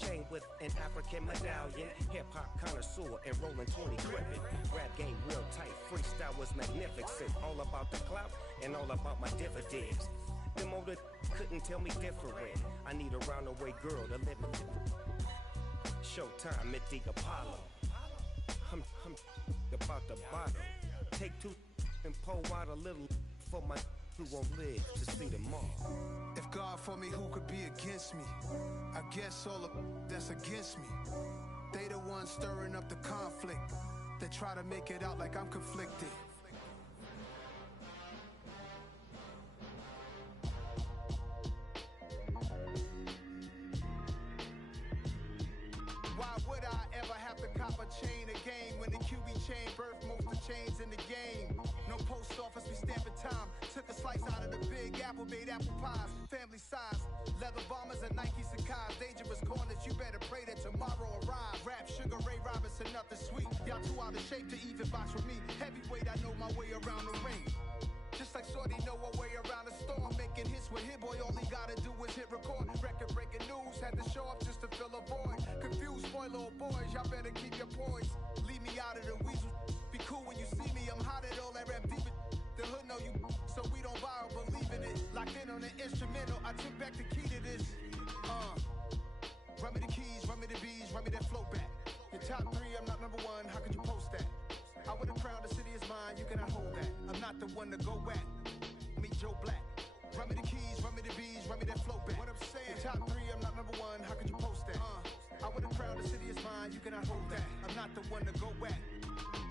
chain with an African medallion. Hip-hop connoisseur and rolling 20 gripping. Rap game real tight, freestyle was magnificent. All about the clout and all about my dividends. Them older couldn't tell me different. I need a round-away girl to live in. Showtime at the Apollo. I'm about the bottom. Take two and pour out a little for my who won't live to see tomorrow. If God for me, who could be against me? I guess all of that's against me. They the ones stirring up the conflict. They try to make it out like I'm conflicted. Why would I ever have to cop a chain again when the QB chain birthed most of the chains in the game? No post office, we stamping time. Took a slice out of the big apple, made apple pies. Family size, leather bombers and Nike Sacai's. Dangerous corners, you better pray that tomorrow arrives. Rap, Sugar Ray Robinson, nothing sweet. Y'all too out of shape to even box with me. Heavyweight, I know my way around the ring. Just like Shorty know a way around the storm. Making hits with Hit Boy, all he gotta do is hit record. Record breaking news, had to show up just to fill a void. Confused boy, little boys, y'all better keep your poise. Leave me out of the weasel. Be cool when you see me, I'm hot at all that rap deep. The hood know you, so we don't borrow, believe in it. Locked in on the instrumental, I took back the key to this. Run me the keys, run me the bees, run me that flow back. Your top three, I'm not number one, how could you post that? I would've crowned the city is mine, you cannot hold that. I'm not the one to go back. Meet Joe Black. Run me the keys, run me the bees, run me that flow back. What I'm saying, your top three, I'm not number one, how could you post that? I would've crowned the city is mine, you cannot hold that. I'm not the one to go back.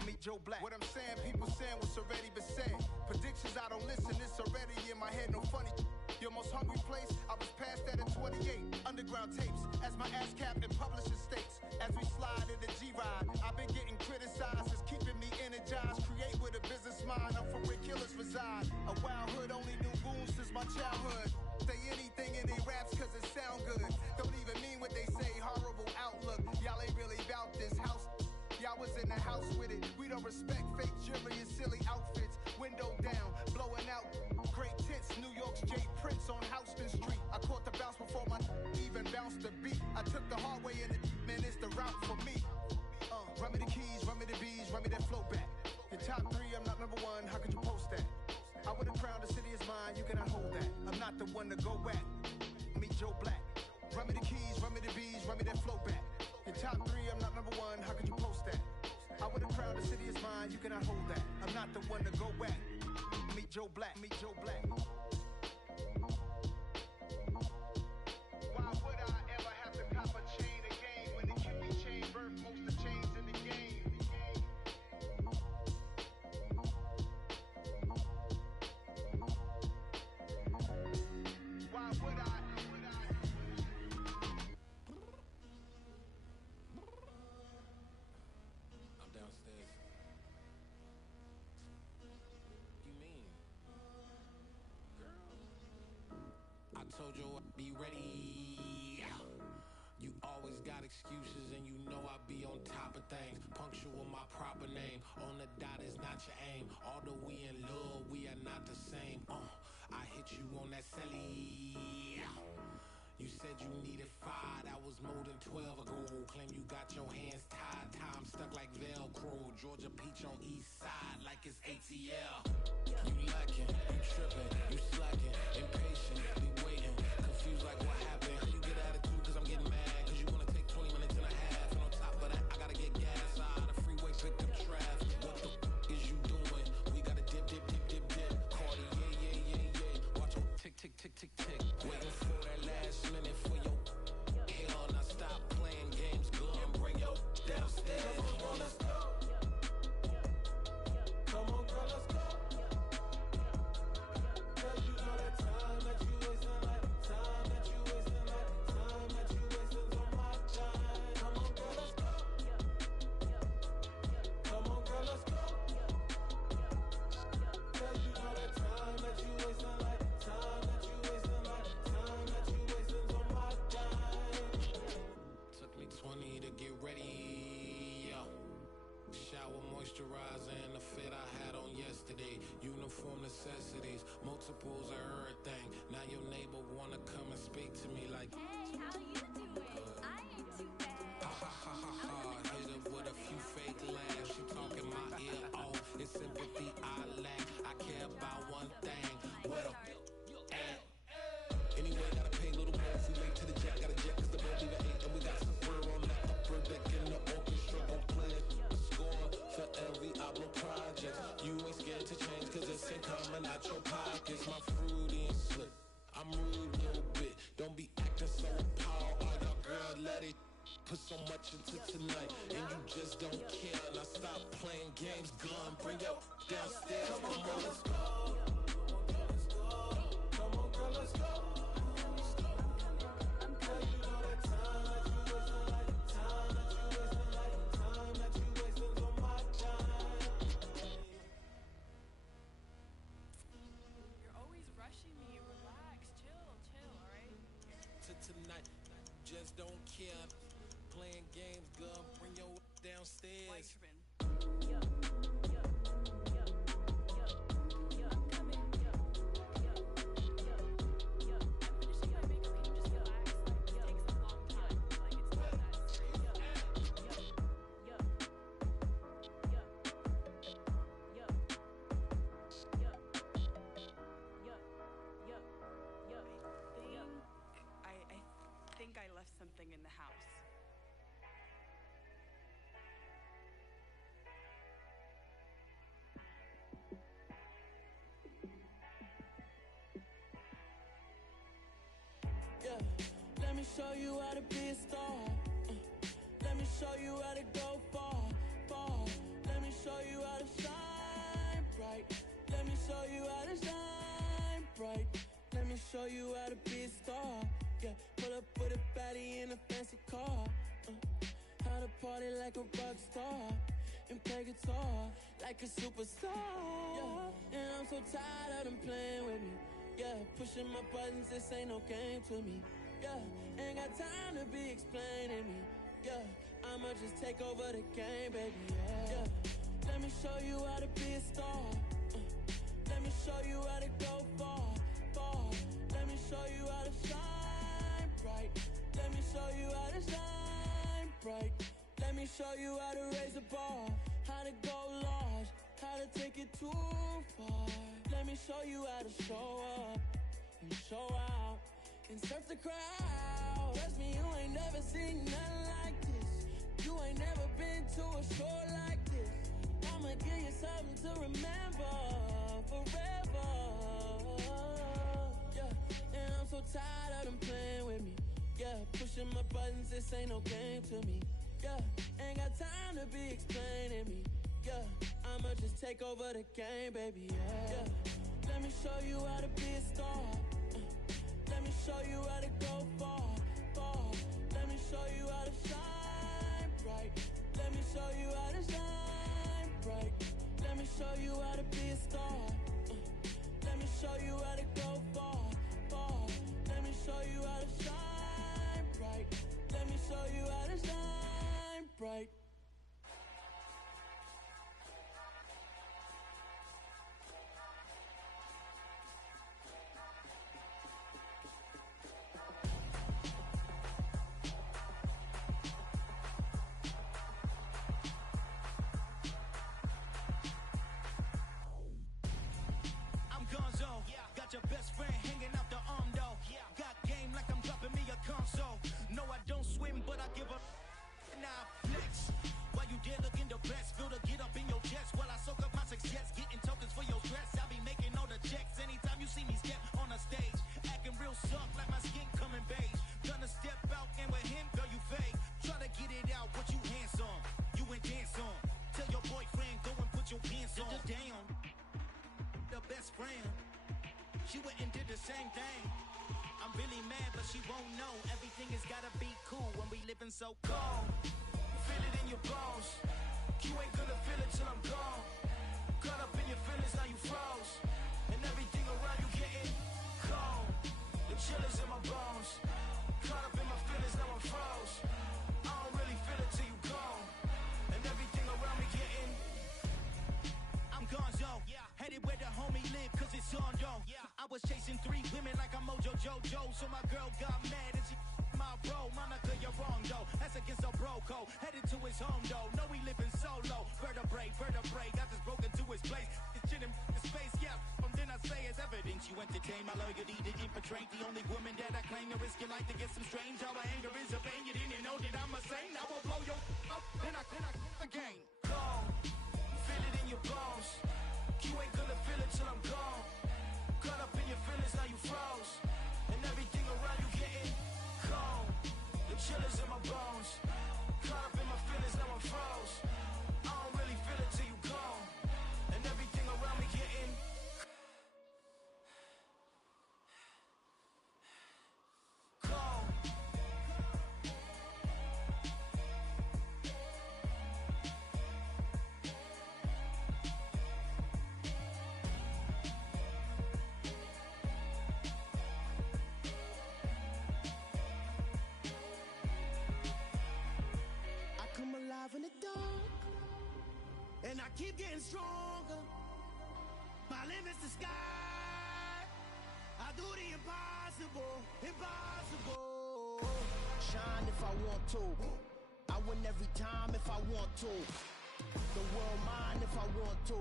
Meet Joe Black. What I'm saying, people saying what's already been said. Predictions, I don't listen, it's already in my head, no funny. Your most hungry place, I was past that in 28. Underground tapes, as my ass cap in publishing states. As we slide in the G-Ride, I've been getting criticized, it's keeping me energized. Create with a business mind, I'm from where killers reside. A wild hood, only knew goons since my childhood. Say anything in they raps cause it sound good. Don't even mean what they say, horrible outlook. Y'all ain't really about this house. Y'all was in the house with it. We don't respect fake jewelry and silly outfits. Window down, blowing out great tits. New York's J. Prince on Houston Street. I caught the bounce before my even bounced the beat. I took the hard way in it, man, it's the route for me. Run me the keys, run me the bees, run me that flow back. Your top three, I'm not number one, how could you post that? I would've crowned the city is mine, you cannot hold that. I'm not the one to go back. Meet Joe Black. Run me the keys, run me the bees, run me that flow back. Your top three, I'm not number one, how could you post that? I would've crowned the city is mine, you cannot hold that. I'm not the one to go back. Meet Joe Black, meet Joe Black. Why would I ever have to cop a chain again when the QB chain birthed most of the chains in the game? Why would I? Downstairs. You mean? Girl. I told you I'd be ready. You always got excuses and you know I be on top of things. Punctual my proper name. On the dot is not your aim. Although we in love, we are not the same. I hit you on that celly. You said you needed 5, that was more than 12 ago. Claim you got your hands tied, time stuck like Velcro. Georgia Peach on east side like it's ATL. You lacking, you tripping, you slacking, impatient, be waiting, confused like what happened. You get attitude cause I'm getting mad, cause you wanna take 20 minutes and a half. And on top of that, I gotta get gas out of the freeway, pick up traffic. What the is you doing? We gotta dip, dip, dip, dip, dip. Cardi, yeah. Watch your tick, tick, tick, tick, tick. Waiting for that last minute for your hell. Now stop playing games, go and bring your downstairs. Come on, girl, let's go. Come on, girl, let's go. Cause you know that time that you wasting, like time that you wasting, put so much into tonight, and you just don't care. And I stop playing games, gun, bring your downstairs. Come on, girl, let's go. Come on, girl, let's go. Girl, you know that time that you wasting, like the time that you wasting, like the time that you wasting on my time. You're always rushing me. Relax, chill, alright? To tonight, just don't care. Playing games, girl, bring your downstairs. Weichman. I think I left something in the house. Yeah, let me show you how to be a star. Let me show you how to go far, far. Let me show you how to shine bright. Let me show you how to shine bright. Let me show you how to be a star. Yeah, pull up with a baddie in a fancy car. How to party like a rock star and play guitar like a superstar. Yeah, and I'm so tired of them playing with me. Yeah, pushing my buttons, this ain't no game to me. Yeah, ain't got time to be explaining me. Yeah, I'ma just take over the game, baby. Yeah, let me show you how to be a star. Let me show you how to go far, far. Let me show you how to shine bright. Let me show you how to shine bright. Let me show you how to raise a bar, how to go large, how to take it too far. Let me show you how to show up and show out and surf the crowd. Trust me, you ain't never seen nothing like this. You ain't never been to a show like this. I'ma give you something to remember forever. Yeah, and I'm so tired of them playing with me. Yeah, pushing my buttons, this ain't no game to me. Yeah, ain't got time to be explaining me. Yeah, I'ma just take over the game, baby. Yeah, let me show you how to be a star. Let me show you how to go far, far. Let me show you how to shine bright. Let me show you how to shine bright. Let me show you how to be a star. Let me show you how to go far, far. Let me show you how to shine bright. Let me show you how to shine bright. Got your best friend hanging out the arm though. Got game like I'm dropping me a console. No, I don't swim, but I give a nah flex. While you there looking the best, feel the get up in your chest while I soak up my success, getting tokens for your stress. I be making all the checks anytime you see me step on a stage, acting real soft like my skin coming beige. Gonna step out and with him, girl, you fake. Try to get it out, what you handsome, you ain't dance on. Tell your boyfriend go and put your pants on. Down, the best friend. She went and did the same thing. I'm really mad, but she won't know. Everything has gotta be cool when we living so cold. Feel it in your bones. You ain't gonna feel it till I'm gone. Caught up in your feelings, now you froze. And everything around you getting cold. The chill is in my bones. Caught up in my feelings, now I'm froze. I don't really feel it till you gone. And everything around me getting I'm gonzo. Headed where the homie live, cause it's on yo. I was chasing 3 women like I'm Mojo Jojo. So my girl got mad and she my bro. Monica, you're wrong though. That's against a bro code. Headed to his home though. No, we living solo. Vertebrae. Got this broken to his place. It's chin in his face, yeah. Then I say it's evidence. You entertain my loyalty to infiltrate. The only woman that I claim to risk your life to get some strange. How my anger is a pain. You didn't know that I'm a saint. I will blow your up. Then I again. Go. Feel it in your bones. You ain't gonna feel it till I'm gone. Caught up in your feelings, now you froze. And everything around you getting cold. The chill is in my bones. alive in the dark, and I keep getting stronger. My limit's the sky. I do the impossible, impossible. Shine if I want to. I win every time if I want to. The world mine if I want to.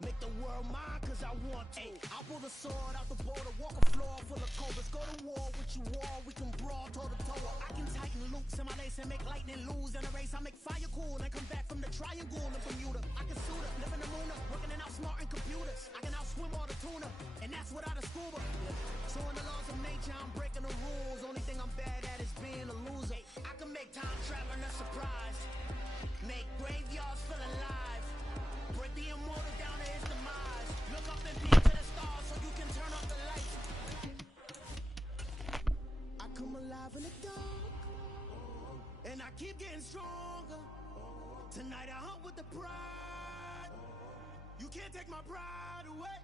Make the world mine cause I want to. Ay, I pull the sword out the border, walk a floor full of cobras. Go to war with you all, we can brawl toe to toe. I can tighten loops in my lace and make lightning lose in a race. I make fire cool and come back from the triangle in Bermuda. I can suit up, live in the moon, working and outsmarting computers. I can outswim all the tuna, and that's without a scuba. So in the laws of nature, I'm breaking the rules. Only thing I'm bad at is being a loser. I can make time traveling a surprise, make graveyards feel alive, break the immortal down to his demise. Look up and peek to the stars so you can turn off the lights. I come alive in the dark, and I keep getting stronger. Tonight I hunt with the pride. You can't take my pride away.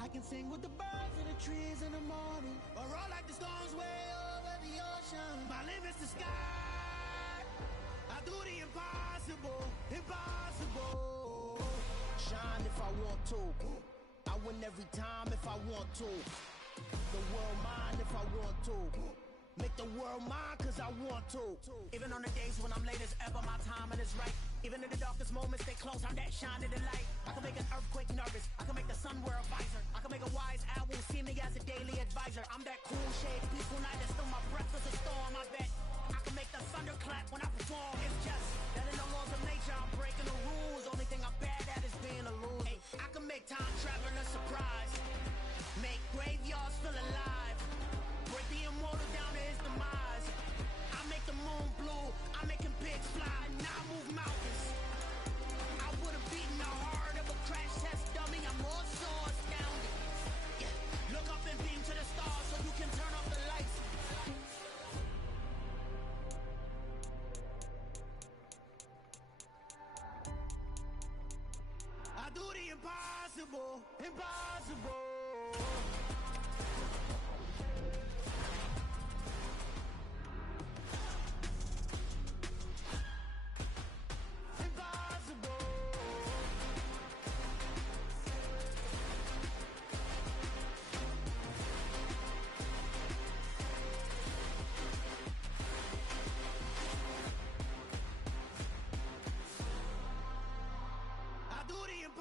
I can sing with the birds in the trees in the morning, or roll like the storms way over the ocean. My limit's the sky. I do the impossible, impossible. Shine if I want to. I win every time if I want to. The world mine if I want to. Make the world mine cause I want to. Even on the days when I'm late as ever, my timing is right. Even in the darkest moments, stay close, I'm that shine in the light. I can make an earthquake nervous, I can make the sun wear a visor. I can make a wise owl see me as a daily advisor. I'm that cool shade, peaceful night, and still my breath is a storm, I bet. I can make the thunder clap when I perform. It's just that in the laws of nature, I'm breaking the rules. Only thing I'm bad at is being a loser. Ay, I can make time traveling a surprise, make graveyards feel alive, break the immortal down to his demise. I make the moon blue, I'm making pigs fly, now I move mountains. I would've beaten the heart of a crash test dummy. I'm more so astounded. Yeah. Look up and beam to the stars so you can turn off the lights. I do the impossible, impossible.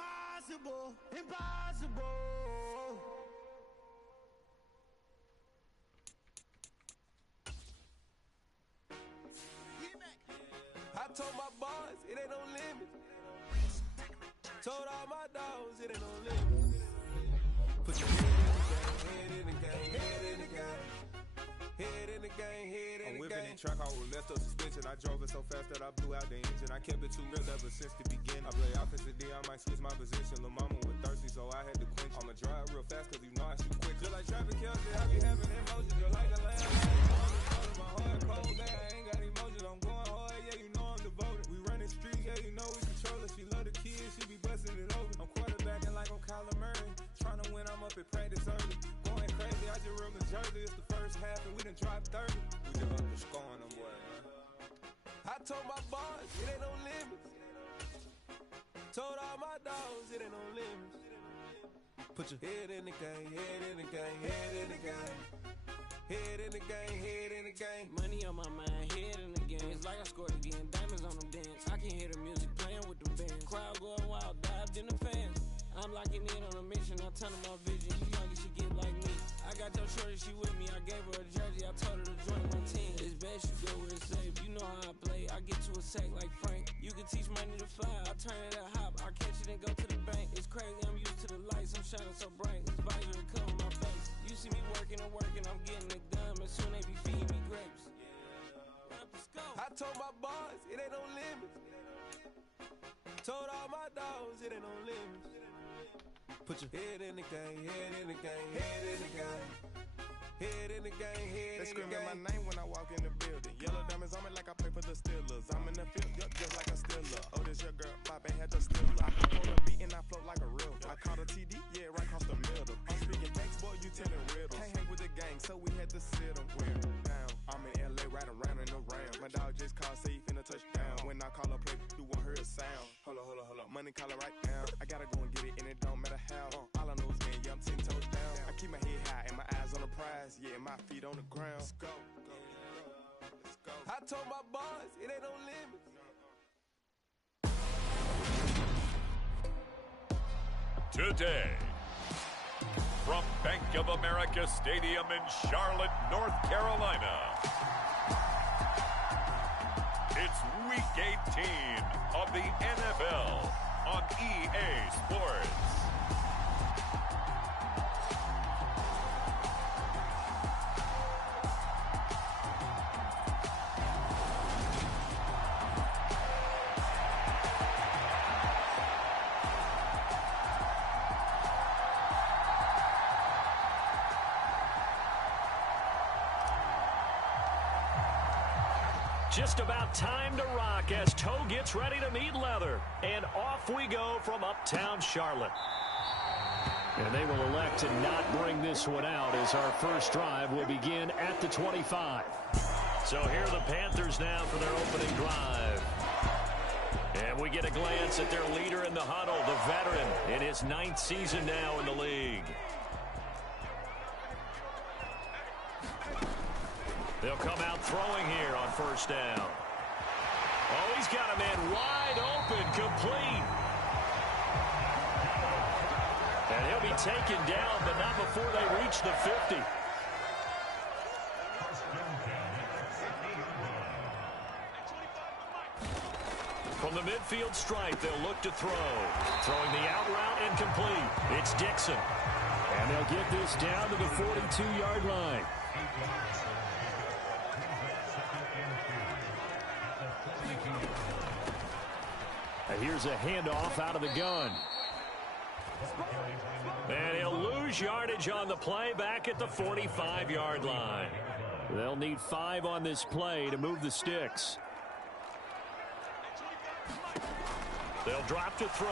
Impossible, impossible. I told my boys, it ain't no limit. Told all my dogs, it ain't no limit. Put your head in the game, head in the game, head in the game, head in the game. I'm whipping in track, I was left up suspension. I drove it so fast that I blew out the engine. I kept it too real ever since the beginning. I play offensive D, I might switch my position. Lil' mama was thirsty, so I had to quench. I'ma drive real fast, cause you know I shoot quick. Just like traffic Kelsey, I be having emotions. Just like the land, my heart cold, man, I ain't got emotions. I'm going hard, yeah, you know I'm devoted. We running streets, yeah, you know we control it. She love the kids, she be busting it over. I'm quarterbacking like I'm Kyler Murray. Trying to win, I'm up at practice early. Going crazy, I just real the jersey. It's the first half and we done dropped 30. We just up the scoring them, boy, man. I told my boys, it ain't no limits. Told all my dogs, it ain't no limits. Put your head in the game, head in the game, head in the game. Head in the game, head in the game. Money on my mind, head in the game. It's like I scored again, diamonds on them dance. I can hear the music playing with the bands. Crowd going wild, dived in the fans. I'm locking in on a mission, I turn on my vision. You young, you should get like me. I got your shorty, she with me. I gave her a jersey, I told her to join my team. It's best you go where it's safe. You know how I play, I get to a sack like Frank. You can teach money to fly, I turn it a hop. I catch it and go to the bank. It's crazy, I'm used to the lights, I'm shining so bright. This visor to cover my face. You see me working and working, I'm getting it done. But soon they be feeding me grapes. I told my boys, it ain't no limits. Told all my dogs, it ain't no limits. Put your head in the game, head in the game, head in the game. Head in the game, head in the game. They screaming my name when I walk in the building. Yellow diamonds on me like I play for the Steelers. I'm in the field, yup, just like a Steeler. Oh, this your girl, Bobby had the Steeler. I put on a beat and I float like a real. I caught a TD, yeah, right across the middle. I'm speaking thanks, boy, you telling riddles. Can't hang with the gang, so we had to sit them. Wear down. I'm in LA, riding around in the Rams. My dog just called, say he finna touchdown. When I call a play, you won't hear a sound. Hold up, money call it right now. I gotta go and get it, and it don't matter how. All I know is getting, yeah, I'm 10 toes down. I keep my head high and my eyes on the prize. Yeah, and my feet on the ground. Let's go. Let's go. I told my boys, it ain't no limit. Today, from Bank of America Stadium in Charlotte, North Carolina, it's Week 18 of the NFL on EA Sports. Just about time to rock as Toe gets ready to meet leather. And off we go from uptown Charlotte. And they will elect to not bring this one out as our first drive will begin at the 25. So here are the Panthers now for their opening drive. And we get a glance at their leader in the huddle, the veteran, in his 9th season now in the league. They'll come out throwing here on first down. Oh, he's got a man wide open, complete. And he'll be taken down, but not before they reach the 50. From the midfield stripe, they'll look to throw. Throwing the out route and complete. It's Dixon. And they'll get this down to the 42-yard line. Here's a handoff out of the gun. And he'll lose yardage on the play back at the 45-yard line. They'll need 5 on this play to move the sticks. They'll drop to throw.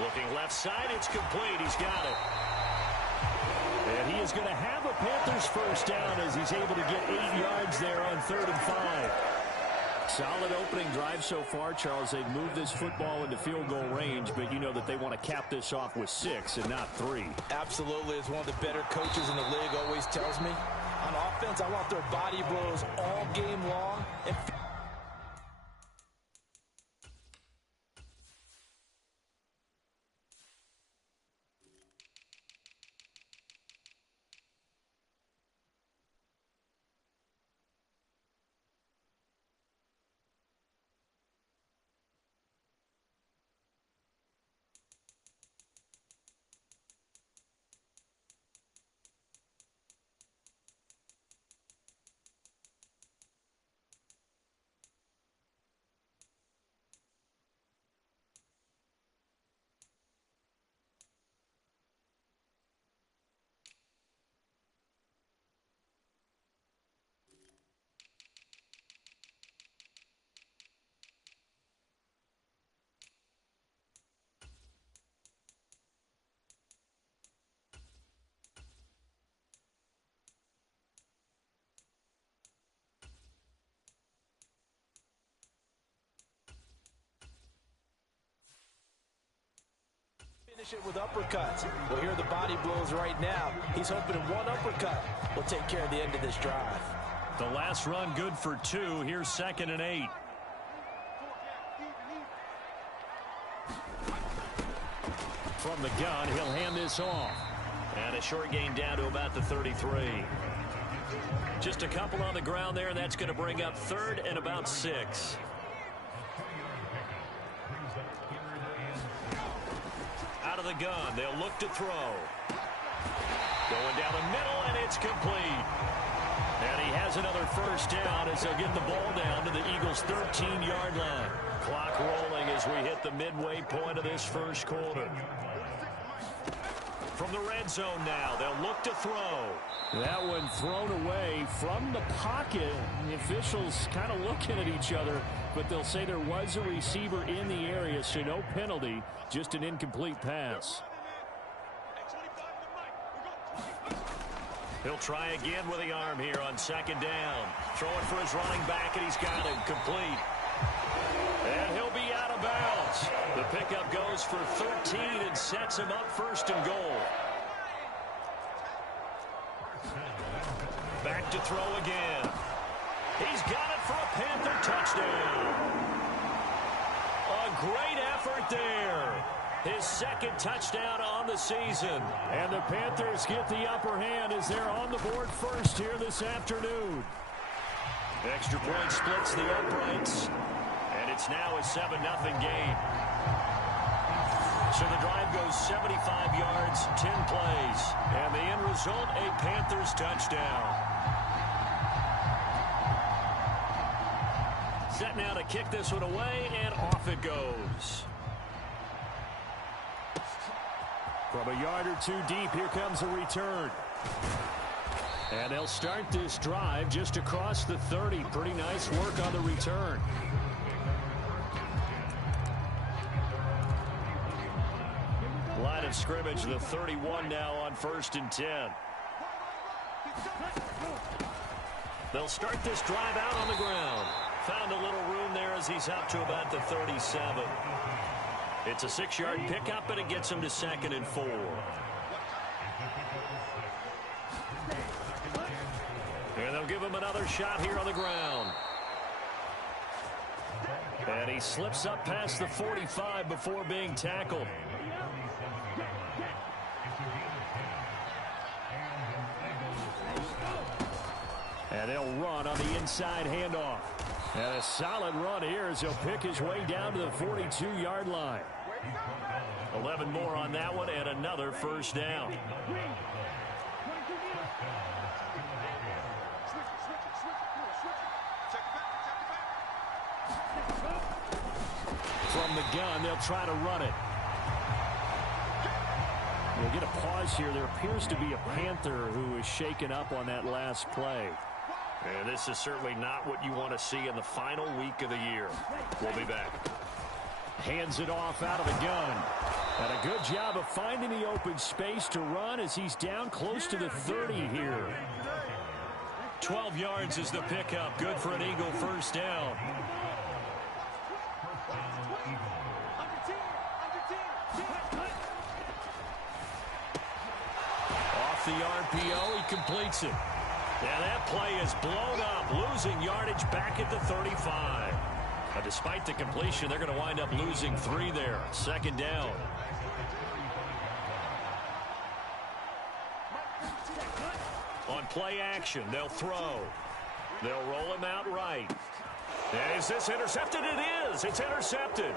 Looking left side, it's complete. He's got it. And he is going to have a Panthers first down as he's able to get 8 yards there on 3rd and 5. Solid opening drive so far, Charles. They've moved this football into field goal range, but you know that they want to cap this off with 6 and not 3. Absolutely. As one of the better coaches in the league always tells me, on offense, I want their body blows all game long. And finish it with uppercuts. Well, here are the body blows right now. He's hoping one uppercut will take care of the end of this drive. The last run good for 2. Here's 2nd and 8. From the gun, he'll hand this off. And a short gain down to about the 33. Just a couple on the ground there, and that's going to bring up 3rd and about 6. Out of the gun, they'll look to throw. Going down the middle, and it's complete. And he has another first down as they'll get the ball down to the Eagles' 13-yard line. Clock rolling as we hit the midway point of this first quarter. From the red zone now, they'll look to throw. That one thrown away from the pocket. The officials kind of looking at each other, but they'll say there was a receiver in the area, so no penalty, just an incomplete pass. He'll try again with the arm here on second down. Throwing for his running back, and he's got him complete. And he'll be out of bounds. The pickup goes for 13 and sets him up first and goal. Back to throw again. He's got it for a Panther touchdown. A great effort there. His second touchdown on the season. And the Panthers get the upper hand as they're on the board first here this afternoon. Extra point splits the uprights. And it's now a 7-0 game. So the drive goes 75 yards, 10 plays. And the end result, a Panthers touchdown. Set now to kick this one away, and off it goes. From a yard or two deep, here comes a return. And they'll start this drive just across the 30. Pretty nice work on the return. Line of scrimmage, the 31 now on 1st and 10. They'll start this drive out on the ground. Found a little room there as he's up to about the 37. It's a 6-yard pickup, and it gets him to 2nd and 4. And they'll give him another shot here on the ground. And he slips up past the 45 before being tackled. And they'll run on the inside handoff. And a solid run here as he'll pick his way down to the 42-yard line. 11 more on that one, and another first down. From the gun, they'll try to run it. We'll get a pause here. There appears to be a Panther who is shaken up on that last play. And this is certainly not what you want to see in the final week of the year. We'll be back. Hands it off out of the gun. And a good job of finding the open space to run as he's down close to the 30 here. 12 yards is the pickup. Good for an Eagle first down. Off the RPO, he completes it. And that play is blown up, losing yardage back at the 35. But despite the completion, they're going to wind up losing 3 there. 2nd down. On play action, they'll throw. They'll roll him out right. And is this intercepted? It is. It's intercepted.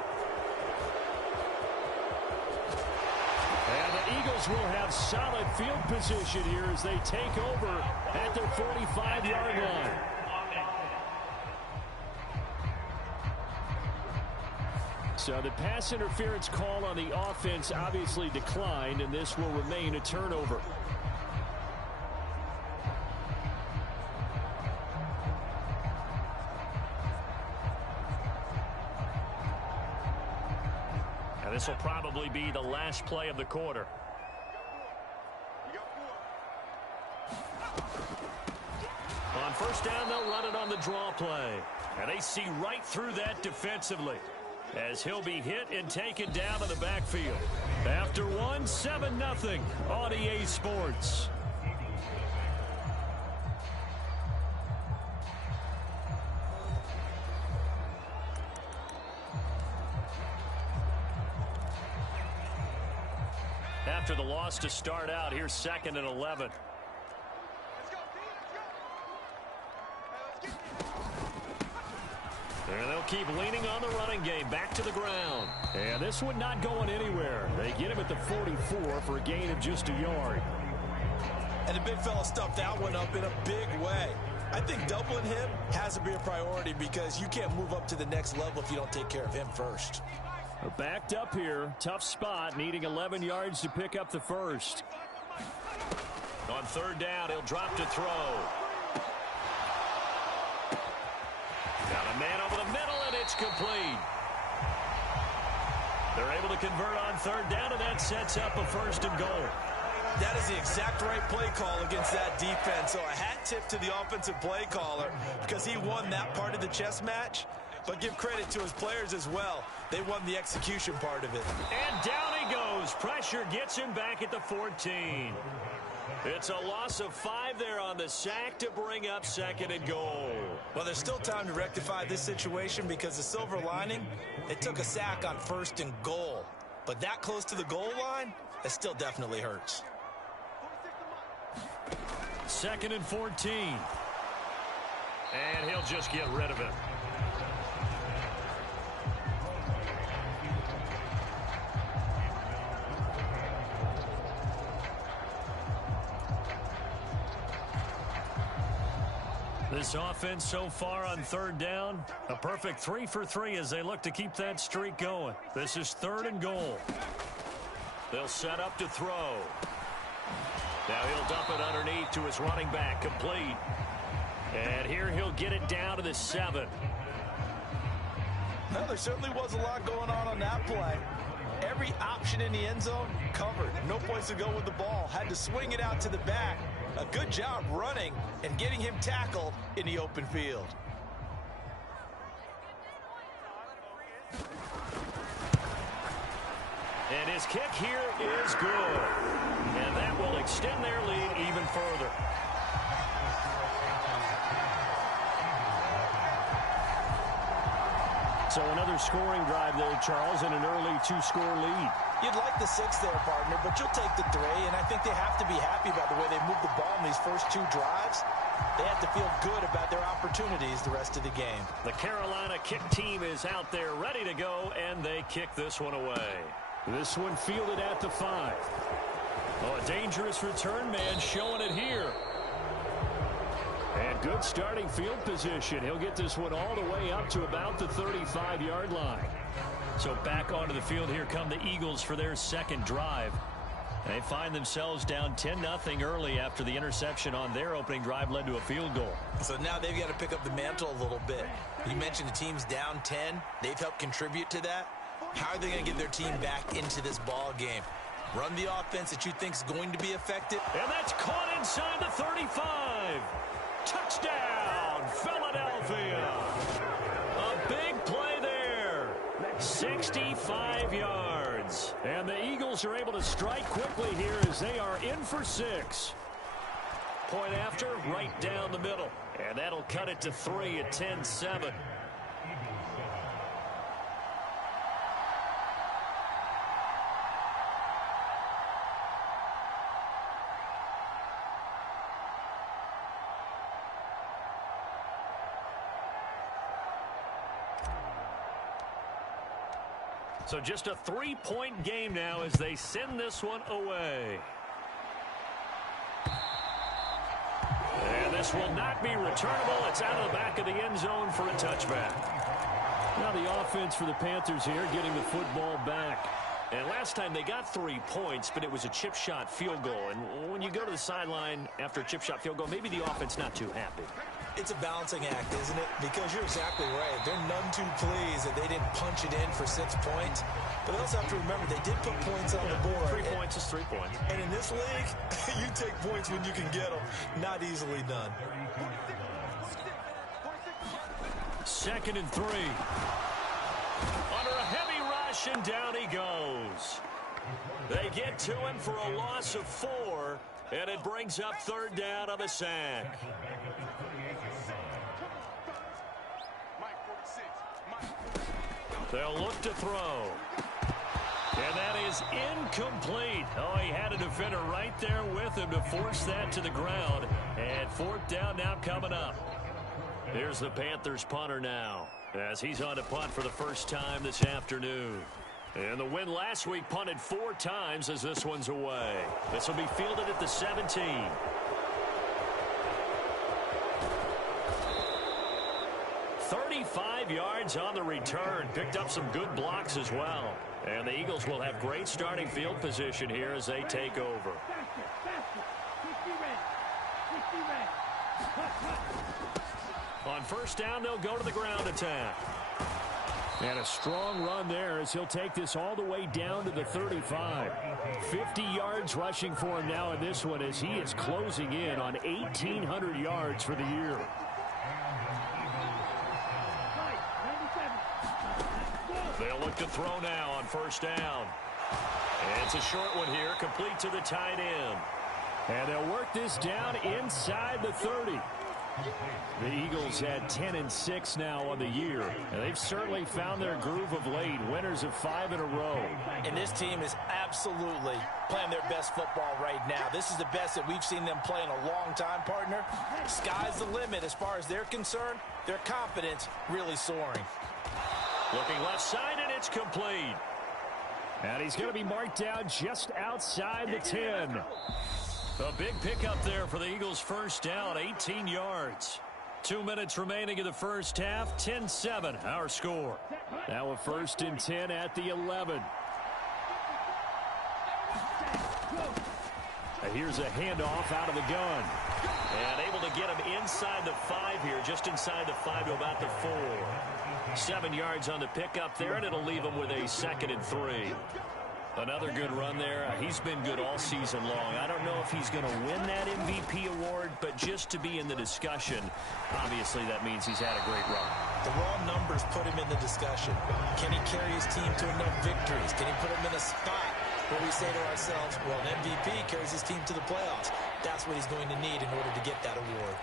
And the Eagles will have solid field position here as they take over at their 45-yard line. So the pass interference call on the offense obviously declined, and this will remain a turnover. And this will probably be the last play of the quarter. On first down, they'll run it on the draw play. And they see right through that defensively as he'll be hit and taken down to the backfield. After one, 7-0 on EA Sports. After the loss to start out, here's 2nd and 11. And they'll keep leaning on the running game. Back to the ground. And this one not going anywhere. They get him at the 44 for a gain of just a yard. And the big fella stuffed that one up in a big way. I think doubling him has to be a priority because you can't move up to the next level if you don't take care of him first. They're backed up here. Tough spot, needing 11 yards to pick up the first. On 3rd down, he'll drop to throw. Got a man over the middle, and it's complete. They're able to convert on 3rd down, and that sets up a 1st and goal. That is the exact right play call against that defense. So a hat tip to the offensive play caller because he won that part of the chess match. But give credit to his players as well. They won the execution part of it. And down he goes. Pressure gets him back at the 14. It's a loss of 5 there on the sack to bring up 2nd and goal. Well, there's still time to rectify this situation because the silver lining, it took a sack on 1st and goal. But that close to the goal line, it still definitely hurts. 2nd and 14. And he'll just get rid of it. This offense so far on 3rd down, a perfect 3 for 3 as they look to keep that streak going. This is 3rd and goal. They'll set up to throw. Now he'll dump it underneath to his running back, complete. And here he'll get it down to the 7. Well, there certainly was a lot going on that play. Every option in the end zone covered. No place to go with the ball. Had to swing it out to the back. A good job running and getting him tackled in the open field. And his kick here is good. And that will extend their lead even further. So another scoring drive there, Charles, and an early 2-score lead. You'd like the 6 there, partner, but you'll take the 3, and I think they have to be happy about the way they moved the ball in these first 2 drives. They have to feel good about their opportunities the rest of the game. The Carolina kick team is out there ready to go, and they kick this one away. This one fielded at the 5. Oh, a dangerous return man showing it here. And good starting field position. He'll get this one all the way up to about the 35-yard line. So back onto the field, here come the Eagles for their 2nd drive. They find themselves down 10-0 early after the interception on their opening drive led to a field goal. So now they've got to pick up the mantle a little bit. You mentioned the team's down 10. They've helped contribute to that. How are they going to get their team back into this ball game? Run the offense that you think is going to be effective. And that's caught inside the 35. Touchdown, Philadelphia. A big play there. 65 yards. And the Eagles are able to strike quickly here as they are in for 6. Point after, right down the middle. And that'll cut it to 3 at 10-7. So just a 3-point game now as they send this one away. And this will not be returnable. It's out of the back of the end zone for a touchback. Now the offense for the Panthers here getting the football back. And last time they got 3 points, but it was a chip shot field goal. And when you go to the sideline after a chip shot field goal, maybe the offense not too happy. It's a balancing act, isn't it? Because you're exactly right. They're none too pleased that they didn't punch it in for 6 points. But they also have to remember they did put points on the board. 3 points is 3 points. And in this league, you take points when you can get them. Not easily done. 2nd and 3. Under a heavy rush, and down he goes. They get to him for a loss of 4, and it brings up 3rd down on the sack. They'll look to throw. And that is incomplete. Oh, he had a defender right there with him to force that to the ground. And 4th down now coming up. Here's the Panthers punter now, as he's on to punt for the first time this afternoon. And the win last week punted 4 times as this one's away. This will be fielded at the 17. Yards on the return. Picked up some good blocks as well. And the Eagles will have great starting field position here as they take over. On 1st down, they'll go to the ground attack. And a strong run there as he'll take this all the way down to the 35. 50 yards rushing for him now in this one as he is closing in on 1,800 yards for the year. They'll look to throw now on first down. And it's a short one here, complete to the tight end. And they'll work this down inside the 30. The Eagles had 10-6 now on the year, and they've certainly found their groove of late, winners of 5 in a row. And this team is absolutely playing their best football right now. This is the best that we've seen them play in a long time, partner. Sky's the limit as far as they're concerned. Their confidence really soaring. Looking left side, and it's complete. And he's going to be marked down just outside the 10. A big pickup there for the Eagles' first down, 18 yards. 2 minutes remaining in the first half, 10-7, our score. Now a 1st and 10 at the 11. And here's a handoff out of the gun. And able to get him inside the 5 here, just inside the 5 to about the 4. 7 yards on the pickup there, and it'll leave him with a 2nd and 3. Another good run there. He's been good all season long. I don't know if he's going to win that MVP award, but just to be in the discussion, obviously that means he's had a great run. The raw numbers put him in the discussion. Can he carry his team to enough victories? Can he put him in a spot where we say to ourselves, well, an MVP carries his team to the playoffs. That's what he's going to need in order to get that award.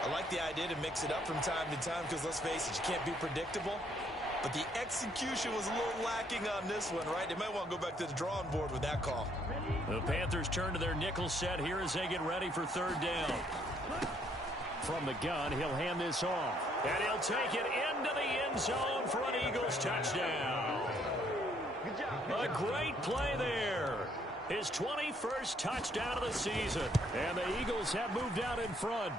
I like the idea to mix it up from time to time because, let's face it, you can't be predictable. But the execution was a little lacking on this one, right? They might want to go back to the drawing board with that call. The Panthers turn to their nickel set here as they get ready for 3rd down. From the gun, he'll hand this off. And he'll take it into the end zone for an Eagles touchdown. A great play there. His 21st touchdown of the season. And the Eagles have moved out in front.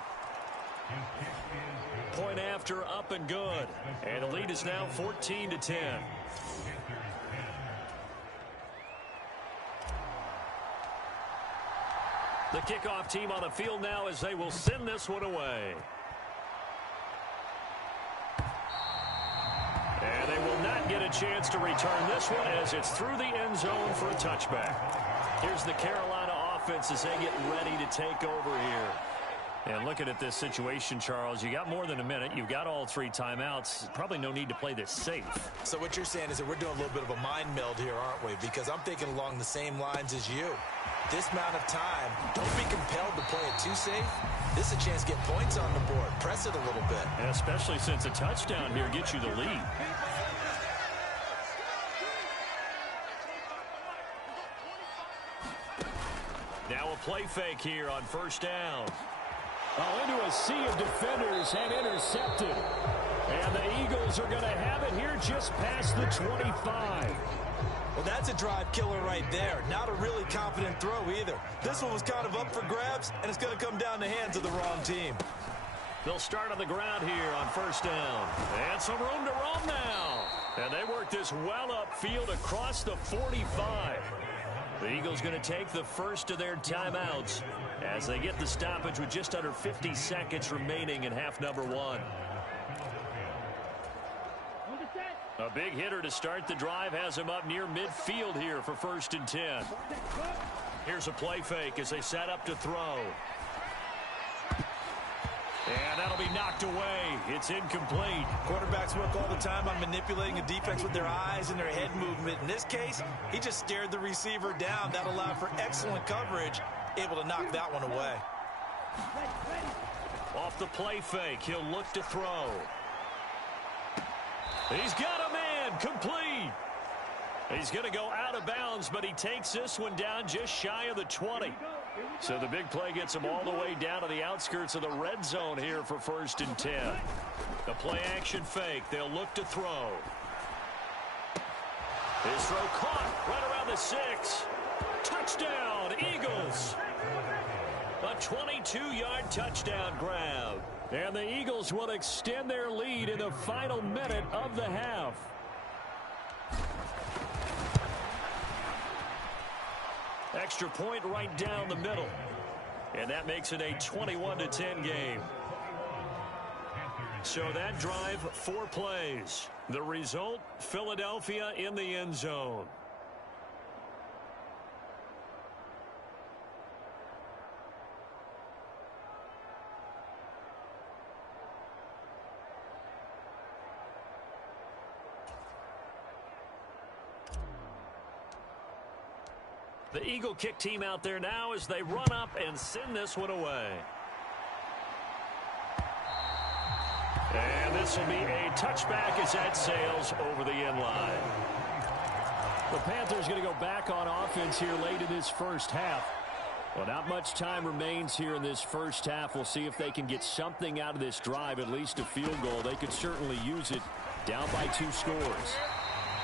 Point after, up and good. And the lead is now 14-10. The kickoff team on the field now as they will send this one away. And they will not get a chance to return this one as it's through the end zone for a touchback. Here's the Carolina offense as they get ready to take over here. And looking at this situation, Charles, you got more than a minute. You've got all 3 timeouts. Probably no need to play this safe. So what you're saying is that we're doing a little bit of a mind meld here, aren't we? Because I'm thinking along the same lines as you. This amount of time, don't be compelled to play it too safe. This is a chance to get points on the board. Press it a little bit. And especially since a touchdown here gets you the lead. Now a play fake here on 1st down. Into a sea of defenders and intercepted. And the Eagles are going to have it here just past the 25. Well, that's a drive killer right there. Not a really confident throw either. This one was kind of up for grabs, and it's going to come down the hands of the wrong team. They'll start on the ground here on 1st down. And some room to roam now. And they work this well upfield across the 45. The Eagles going to take the first of their timeouts as they get the stoppage with just under 50 seconds remaining in half number 1. A big hitter to start the drive has him up near midfield here for 1st and 10. Here's a play fake as they set up to throw. And that'll be knocked away. It's incomplete. Quarterbacks work all the time on manipulating a defense with their eyes and their head movement. In this case, he just scared the receiver down. That allowed for excellent coverage, able to knock that one away. Off the play fake, he'll look to throw. He's got a man, complete. He's going to go out of bounds, but he takes this one down just shy of the 20. So the big play gets him all the way down to the outskirts of the red zone here for 1st and 10. The play action fake. They'll look to throw. His throw caught right around the 6. Touchdown, Eagles. A 22-yard touchdown grab. And the Eagles will extend their lead in the final minute of the half. Extra point right down the middle. And that makes it a 21-10 game. So that drive, 4 plays. The result, Philadelphia in the end zone. The Eagle kick team out there now as they run up and send this one away. And this will be a touchback as that sails over the end line. The Panthers going to go back on offense here late in this first half. Well, not much time remains here in this first half. We'll see if they can get something out of this drive, at least a field goal. They could certainly use it, down by 2 scores.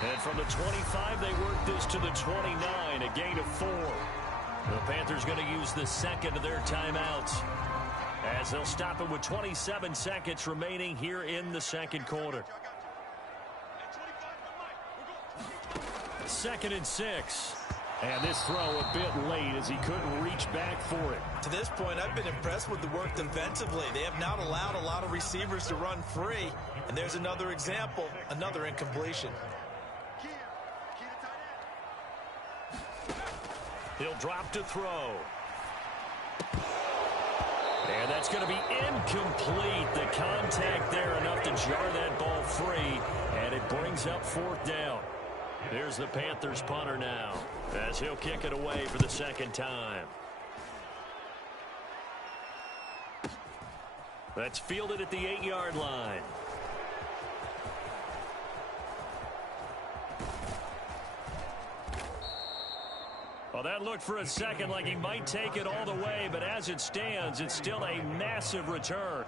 And from the 25, they work this to the 29, a gain of 4. The Panthers going to use the second of their timeouts as they'll stop it with 27 seconds remaining here in the second quarter. 2nd and 6. And this throw a bit late as he couldn't reach back for it. To this point, I've been impressed with the work defensively. They have not allowed a lot of receivers to run free. And there's another example, another incompletion. He'll drop to throw. And that's going to be incomplete. The contact there enough to jar that ball free. And it brings up 4th down. Here's the Panthers punter now as he'll kick it away for the second time. That's fielded at the 8-yard line. Well, that looked for a second like he might take it all the way, but as it stands, it's still a massive return.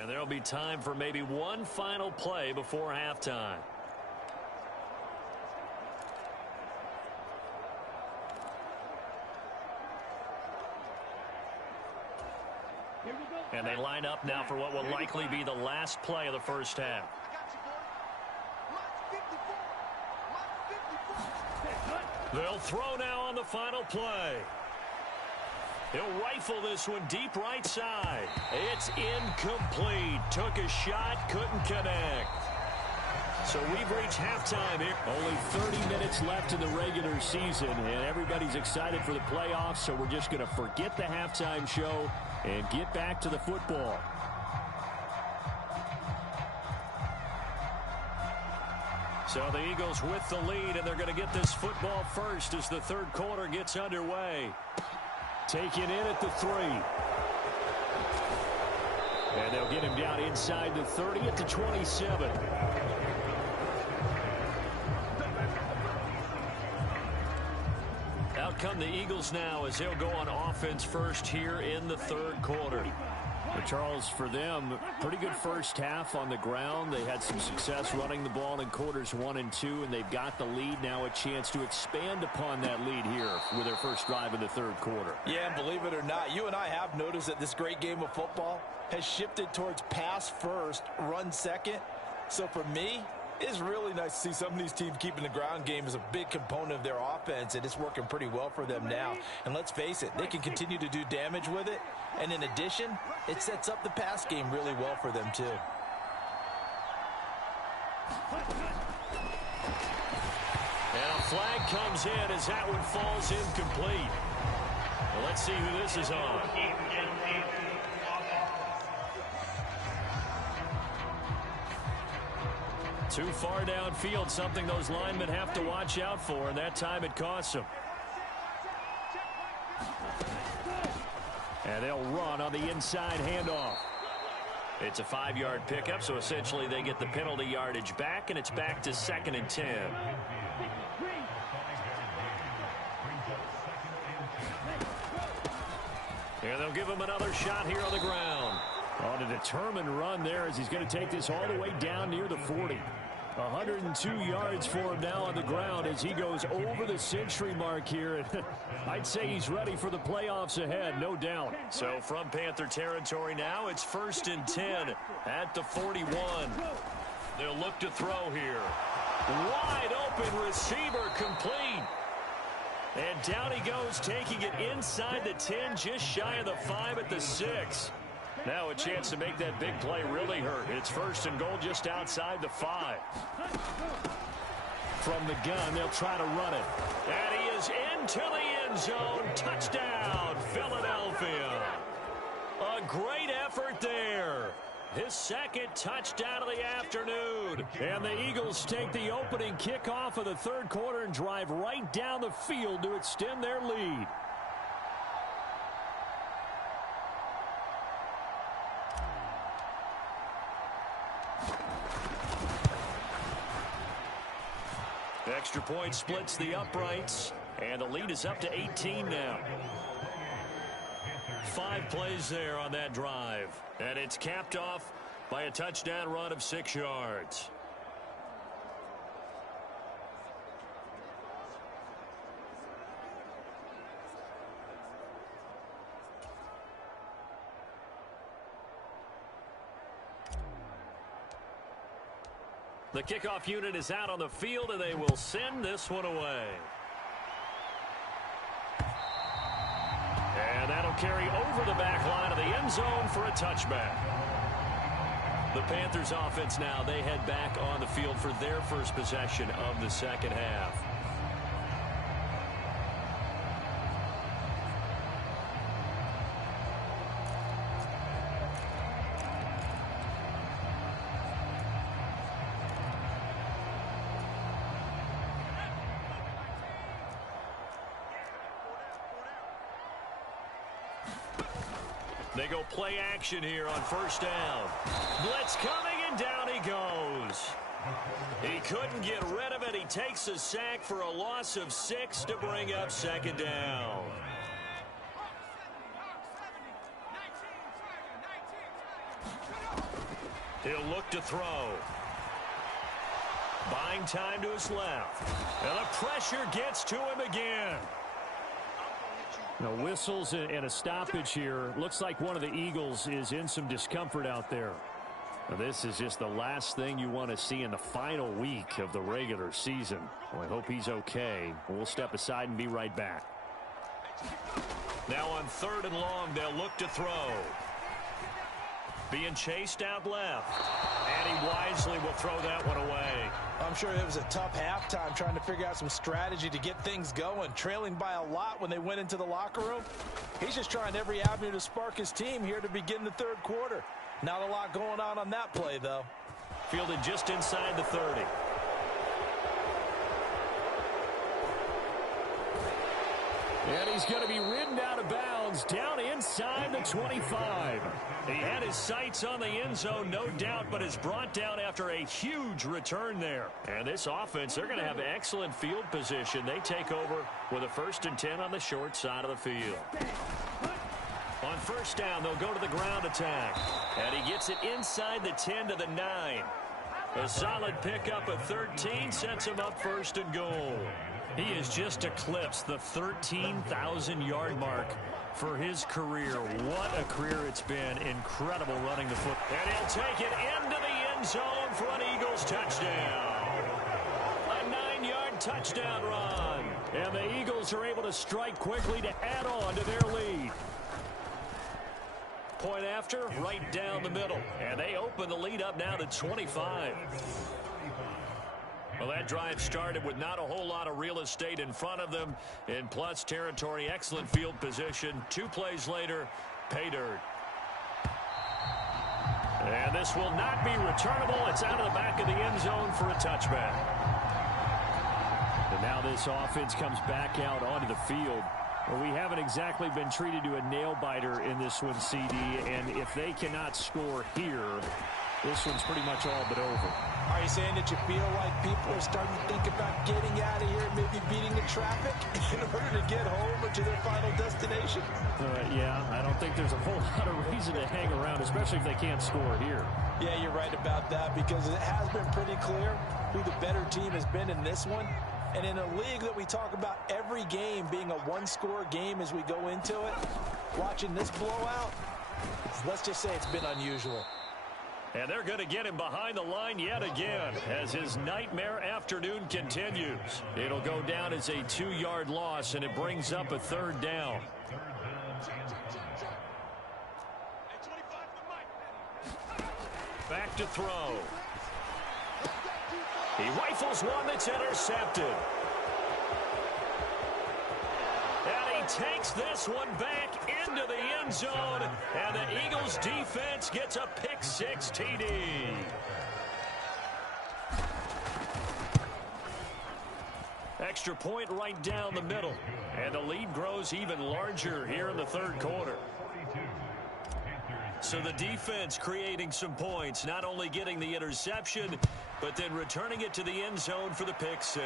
And there'll be time for maybe one final play before halftime. And they line up now for what will likely be the last play of the first half. They'll throw now on the final play. He'll rifle this one deep right side. It's incomplete. Took a shot, couldn't connect. So we've reached halftime here. Only 30 minutes left in the regular season, and everybody's excited for the playoffs, so we're just going to forget the halftime show and get back to the football. So the Eagles with the lead, and they're going to get this football first as the third quarter gets underway. Taken in at the 3. And they'll get him down inside the 30 at the 27. Out come the Eagles now as they'll go on offense first here in the third quarter. But Charles, for them, pretty good first half on the ground. They had some success running the ball in quarters 1 and 2, and they've got the lead now, a chance to expand upon that lead here with their first drive in the third quarter. Yeah, and believe it or not, you and I have noticed that this great game of football has shifted towards pass first, run second. So for me, It's really nice to see some of these teams keeping the ground game as a big component of their offense, and it's working pretty well for them now. And let's face it, they can continue to do damage with it. And in addition, it sets up the pass game really well for them, too. And a flag comes in as that one falls incomplete. Well, let's see who this is on. Too far downfield, something those linemen have to watch out for, and that time it costs them. And they'll run on the inside handoff. It's a 5-yard pickup, so essentially they get the penalty yardage back, and it's back to 2nd and 10. And they'll give him another shot here on the ground. On a determined run there as he's going to take this all the way down near the 40. 102 yards for him now on the ground as he goes over the century mark here. And I'd say he's ready for the playoffs ahead, no doubt. So from Panther territory now, it's 1st and 10 at the 41. They'll look to throw here. Wide open receiver complete. And down he goes, taking it inside the 10, just shy of the 5 at the 6. Now a chance to make that big play really hurt. It's 1st and goal just outside the 5. From the gun, they'll try to run it. And he is into the end zone. Touchdown, Philadelphia. A great effort there. His 2nd touchdown of the afternoon. And the Eagles take the opening kickoff of the 3rd quarter and drive right down the field to extend their lead. Extra point splits the uprights, and the lead is up to 18 now. 5 plays there on that drive, and it's capped off by a touchdown run of 6 yards. The kickoff unit is out on the field, and they will send this one away. And that'll carry over the back line of the end zone for a touchback. The Panthers offense now, they head back on the field for their first possession of the 2nd half. They go play action here on 1st down. Blitz coming, and down he goes. He couldn't get rid of it. He takes a sack for a loss of 6 to bring up 2nd down. He'll look to throw. Buying time to his left. And the pressure gets to him again. Now, whistles and a stoppage here. Looks like one of the Eagles is in some discomfort out there. Now, this is just the last thing you want to see in the final week of the regular season. Well, I hope he's okay. We'll step aside and be right back. Now on 3rd and long, they'll look to throw. Being chased out left. And he wisely will throw that one away. I'm sure it was a tough halftime trying to figure out some strategy to get things going. Trailing by a lot when they went into the locker room. He's just trying every avenue to spark his team here to begin the 3rd quarter. Not a lot going on that play, though. Fielded just inside the 30. And he's going to be ridden out of bounds down inside the 25. He had his sights on the end zone, no doubt, but is brought down after a huge return there. And this offense, they're going to have excellent field position. They take over with a 1st and 10 on the short side of the field. On 1st down, they'll go to the ground attack. And he gets it inside the 10 to the 9. A solid pickup of 13 sets him up 1st and goal. He has just eclipsed the 13,000-yard mark for his career. What a career it's been. Incredible running the foot. And he'll take it into the end end zone for an Eagles touchdown. A 9-yard touchdown run. And the Eagles are able to strike quickly to add on to their lead. Point after, right down the middle. And they open the lead up now to 25. Well, that drive started with not a whole lot of real estate in front of them. In plus territory, excellent field position. 2 plays later, pay dirt. And this will not be returnable. It's out of the back of the end zone for a touchback. And now this offense comes back out onto the field. Well, we haven't exactly been treated to a nail-biter in this one, CD. And if they cannot score here, this one's pretty much all but over. Are you saying that you feel like people are starting to think about getting out of here, maybe beating the traffic in order to get home or to their final destination? Yeah, I don't think there's a whole lot of reason to hang around, especially if they can't score here. Yeah, you're right about that because it has been pretty clear who the better team has been in this one. And in a league that we talk about every game being a one-score game as we go into it, watching this blowout, let's just say it's been unusual. And they're going to get him behind the line yet again as his nightmare afternoon continues. It'll go down as a 2-yard loss, and it brings up a 3rd down. Back to throw. He rifles one that's intercepted. And he takes this one back into the end zone, and the Eagles defense gets a pick-6 TD. Extra point right down the middle, and the lead grows even larger here in the 3rd quarter. So the defense creating some points, not only getting the interception, but then returning it to the end zone for the pick-6.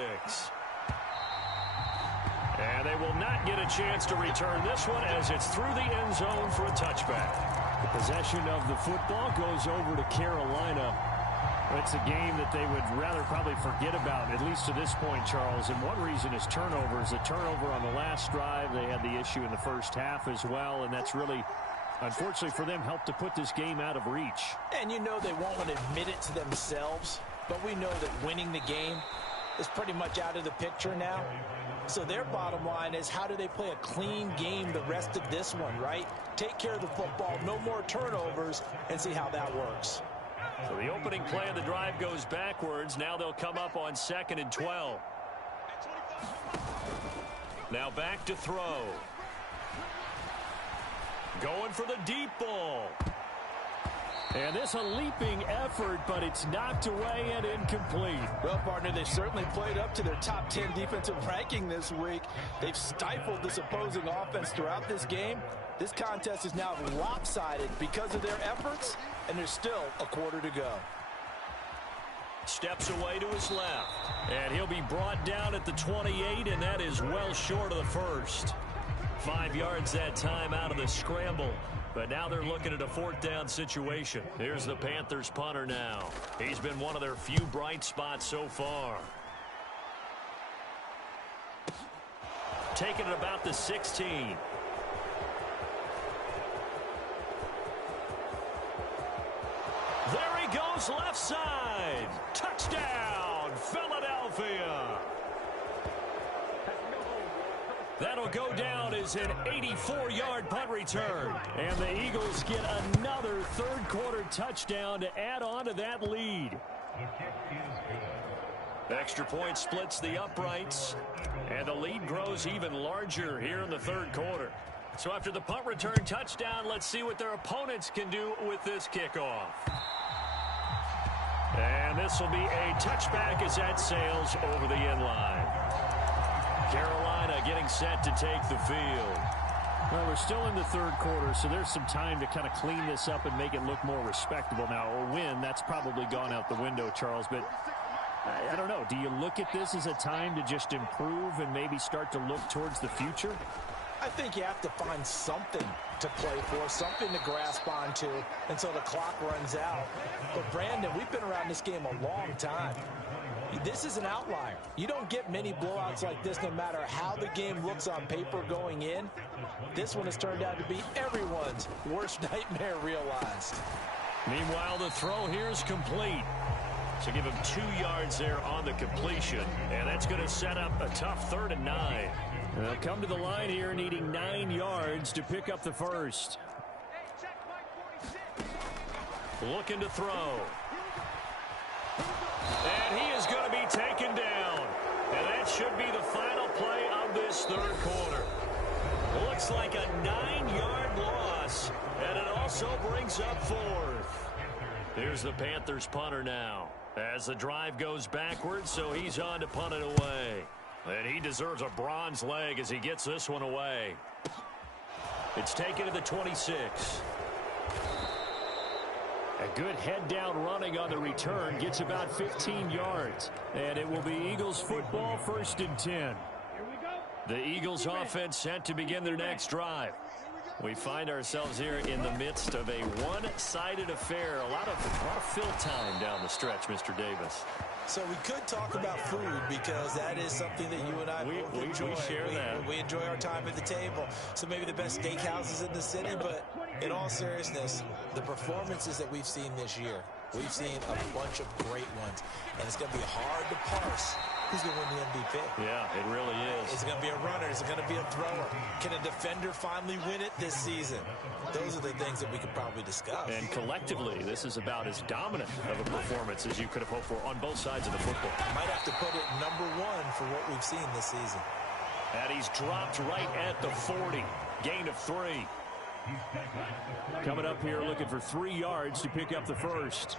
And they will not get a chance to return this one as it's through the end zone for a touchback. The possession of the football goes over to Carolina. It's a game that they would rather probably forget about, at least to this point, Charles. And one reason is turnovers. A turnover on the last drive. They had the issue in the first half as well, and that's really, unfortunately for them, helped to put this game out of reach. And you know they won't want to admit it to themselves, but we know that winning the game is pretty much out of the picture now. So their bottom line is, how do they play a clean game the rest of this one, right? Take care of the football, no more turnovers, and see how that works. So the opening play of the drive goes backwards. Now they'll come up on 2nd and 12. Now back to throw. Going for the deep ball. And this a leaping effort, but it's knocked away and incomplete. Well, partner, they certainly played up to their top 10 defensive ranking this week. They've stifled this opposing offense throughout this game. This contest is now lopsided because of their efforts, and there's still a quarter to go. Steps away to his left, and he'll be brought down at the 28, and that is well short of the first. 5 yards that time out of the scramble. But now they're looking at a 4th down situation. Here's the Panthers punter now. He's been one of their few bright spots so far. Taking it about the 16. There he goes left side. Touchdown, Philadelphia. That'll go down as an 84-yard punt return. And the Eagles get another 3rd quarter touchdown to add on to that lead. Extra point splits the uprights. And the lead grows even larger here in the 3rd quarter. So after the punt return touchdown, let's see what their opponents can do with this kickoff. And this will be a touchback as that sails over the end line. Carolina getting set to take the field. Well, we're still in the 3rd quarter, so there's some time to kind of clean this up and make it look more respectable. Now, a win, that's probably gone out the window, Charles, but I don't know. Do you look at this as a time to just improve and maybe start to look towards the future? I think you have to find something to play for, something to grasp onto until the clock runs out. But, Brandon, we've been around this game a long time. This is an outlier. You don't get many blowouts like this no matter how the game looks on paper going in. This one has turned out to be everyone's worst nightmare realized. Meanwhile, the throw here is complete. So give him 2 yards there on the completion. And that's going to set up a tough 3rd and 9. They'll come to the line here needing 9 yards to pick up the first. Looking to throw. And he is going to be taken down. And that should be the final play of this 3rd quarter. Looks like a 9-yard loss. And it also brings up 4th. Here's the Panthers punter now. As the drive goes backwards, so he's on to punt it away. And he deserves a bronze leg as he gets this one away. It's taken to the 26. A good head-down running on the return gets about 15 yards. And it will be Eagles football, 1st and 10. The Eagles offense set to begin their next drive. We find ourselves here in the midst of a one-sided affair. A lot of fill time down the stretch, Mr. Davis. So we could talk about food because that is something that you and I both enjoy. We share that. We enjoy our time at the table. So maybe the best steakhouses in the city, but in all seriousness, the performances that we've seen this year, we've seen a bunch of great ones, and it's going to be hard to parse who's going to win the MVP. Yeah, it really is. Is it going to be a runner? Is it going to be a thrower? Can a defender finally win it this season? Those are the things that we could probably discuss. And collectively, this is about as dominant of a performance as you could have hoped for on both sides of the football. Might have to put it number 1 for what we've seen this season. And he's dropped right at the 40. Gain of 3. Coming up here looking for 3 yards to pick up the first.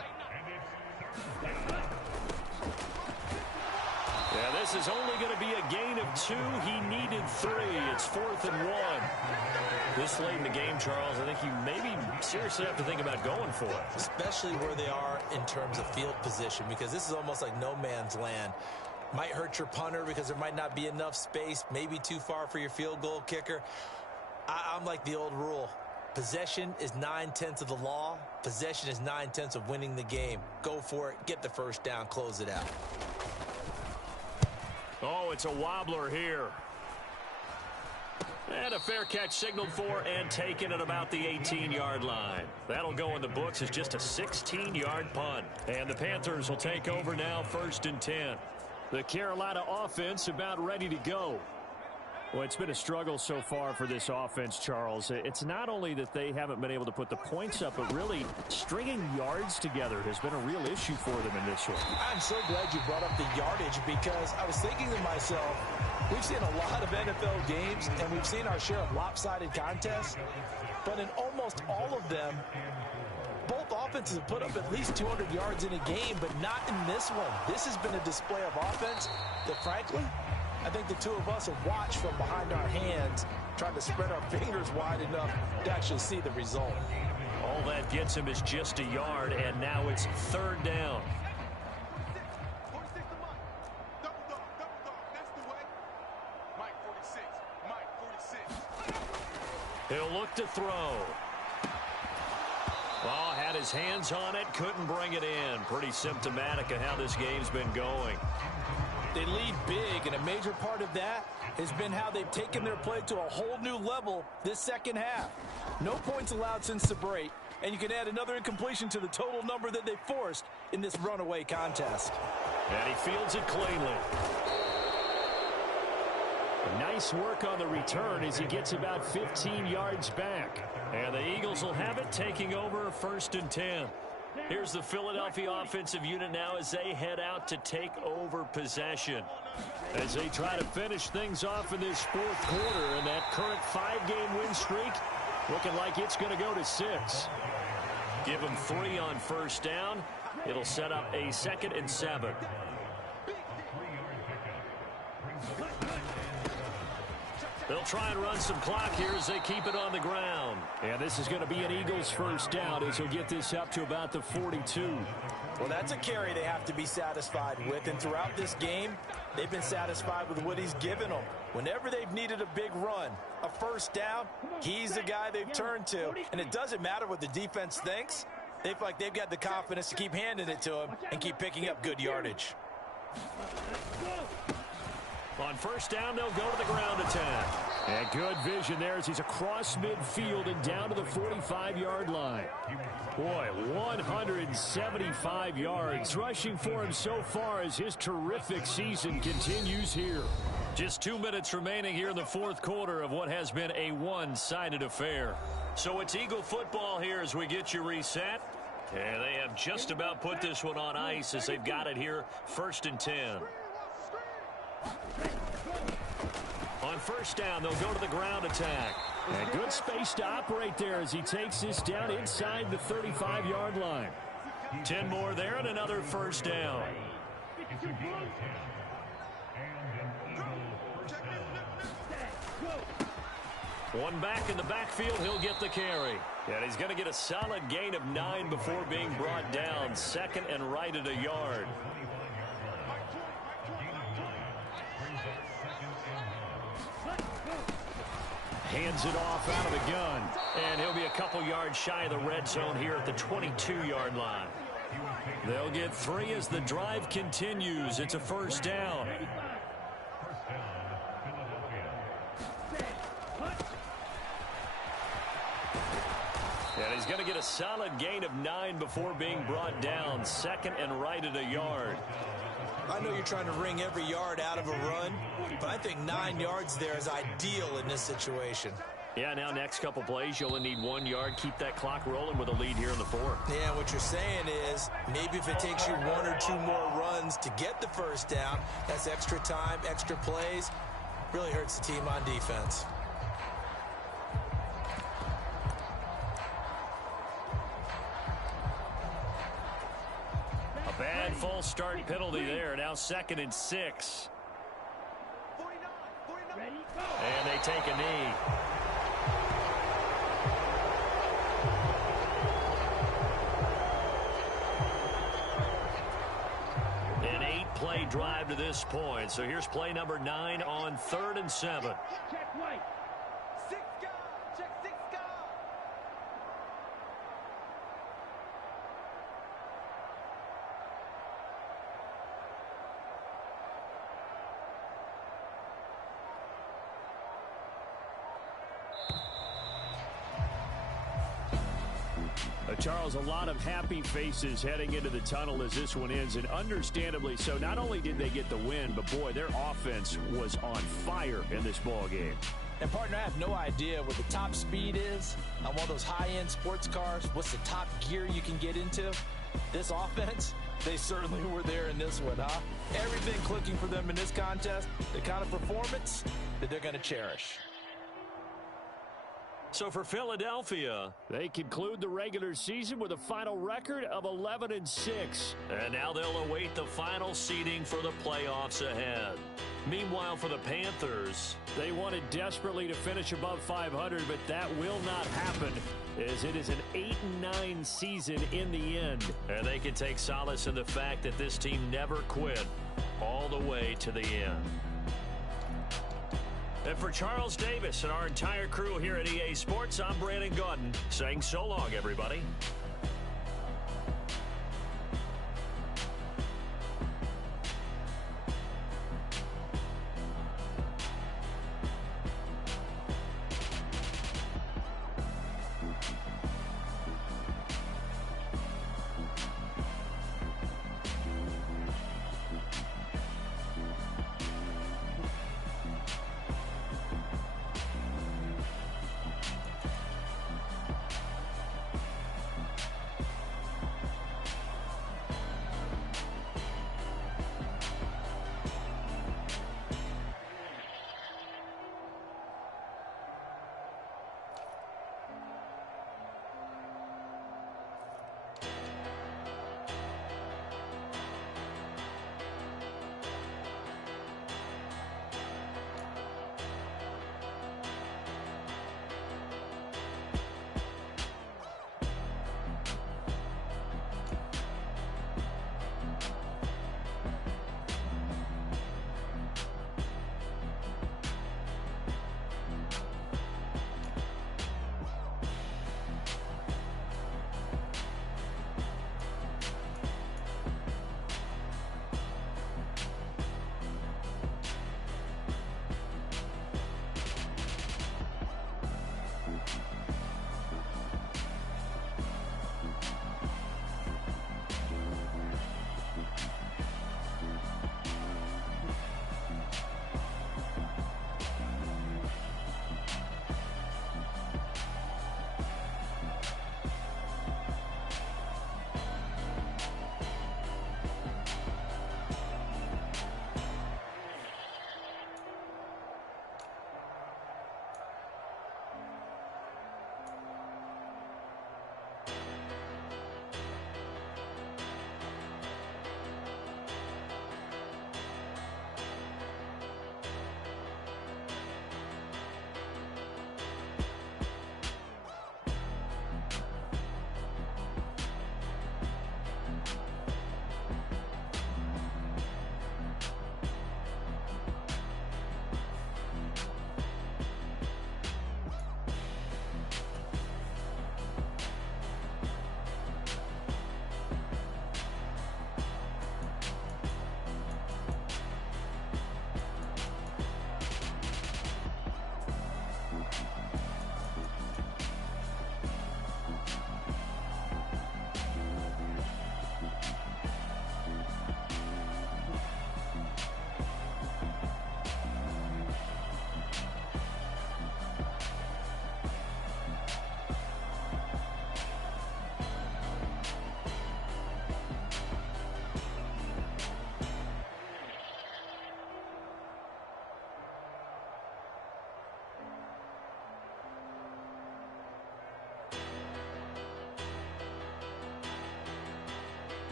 Yeah, this is only going to be a gain of 2. He needed 3. It's 4th and 1. This late in the game, Charles, I think you maybe seriously have to think about going for it. Especially where they are in terms of field position, because this is almost like no man's land. Might hurt your punter because there might not be enough space, maybe too far for your field goal kicker. I'm like the old rule. Possession is 9/10 of the law. Possession is 9/10 of winning the game. Go for it. Get the first down. Close it out. Oh, it's a wobbler here. And a fair catch signaled for and taken at about the 18-yard line. That'll go in the books as just a 16-yard punt. And the Panthers will take over now, 1st and 10. The Carolina offense about ready to go. Well, it's been a struggle so far for this offense, Charles. It's not only that they haven't been able to put the points up, but really stringing yards together has been a real issue for them in this one. I'm so glad you brought up the yardage because I was thinking to myself, we've seen a lot of NFL games and we've seen our share of lopsided contests, but in almost all of them, both offenses have put up at least 200 yards in a game, but not in this one. This has been a display of offense that, frankly, I think the two of us have watched from behind our hands, trying to spread our fingers wide enough to actually see the result. All that gets him is just a yard, and now it's 3rd down. He'll look to throw. Well, had his hands on it, couldn't bring it in. Pretty symptomatic of how this game's been going. They lead big, and a major part of that has been how they've taken their play to a whole new level this second half. No points allowed since the break, and you can add another incompletion to the total number that they forced in this runaway contest. And he fields it cleanly. Nice work on the return as he gets about 15 yards back. And the Eagles will have it, taking over 1st and 10. Here's the Philadelphia offensive unit now as they head out to take over possession. As they try to finish things off in this 4th quarter, and that current 5-game win streak looking like it's going to go to 6. Give them 3 on 1st down. It'll set up a 2nd and 7. They'll try and run some clock here as they keep it on the ground. And this is going to be an Eagles 1st down as he'll get this up to about the 42. Well, that's a carry they have to be satisfied with. And throughout this game, they've been satisfied with what he's given them. Whenever they've needed a big run, a 1st down, he's the guy they've turned to. And it doesn't matter what the defense thinks. They feel like they've got the confidence to keep handing it to him and keep picking up good yardage. On 1st down, they'll go to the ground attack. And good vision there as he's across midfield and down to the 45-yard line. Boy, 175 yards rushing for him so far as his terrific season continues here. Just 2 minutes remaining here in the fourth quarter of what has been a one-sided affair. So it's Eagle football here as we get you reset. And they have just about put this one on ice as they've got it here, 1st and 10. On first down, they'll go to the ground attack. And good space to operate there as he takes this down inside the 35-yard line. 10 more there and another first down. One back in the backfield, he'll get the carry. And he's going to get a solid gain of 9 before being brought down. 2nd and right at a yard. Hands it off out of the gun. And he'll be a couple yards shy of the red zone here at the 22-yard line. They'll get 3 as the drive continues. It's a first down. And he's going to get a solid gain of 9 before being brought down. 2nd and right at a yard. I know you're trying to wring every yard out of a run, but I think 9 yards there is ideal in this situation. Yeah, now next couple plays, you only need 1 yard. Keep that clock rolling with a lead here in the fourth. Yeah, what you're saying is maybe if it takes you 1 or 2 more runs to get the first down, that's extra time, extra plays. Really hurts the team on defense. A bad false start penalty there. Now 2nd and 6. And they take a knee. An 8-play drive to this point. So here's play number 9 on 3rd and 7. Check right. 6 guard. Check 6 guard. Charles, a lot of happy faces heading into the tunnel as this one ends, and understandably so. Not only did they get the win, but boy, their offense was on fire in this ball game. And partner, I have no idea what the top speed is on one of those high-end sports cars. What's the top gear you can get into? This offense, they certainly were there in this one, huh? Everything clicking for them in this contest, the kind of performance that they're going to cherish. So for Philadelphia, they conclude the regular season with a final record of 11-6. And now they'll await the final seeding for the playoffs ahead. Meanwhile, for the Panthers, they wanted desperately to finish above 500, but that will not happen as it is an 8-9 season in the end. And they can take solace in the fact that this team never quit all the way to the end. And for Charles Davis and our entire crew here at EA Sports, I'm Brandon Gaudin saying so long, everybody.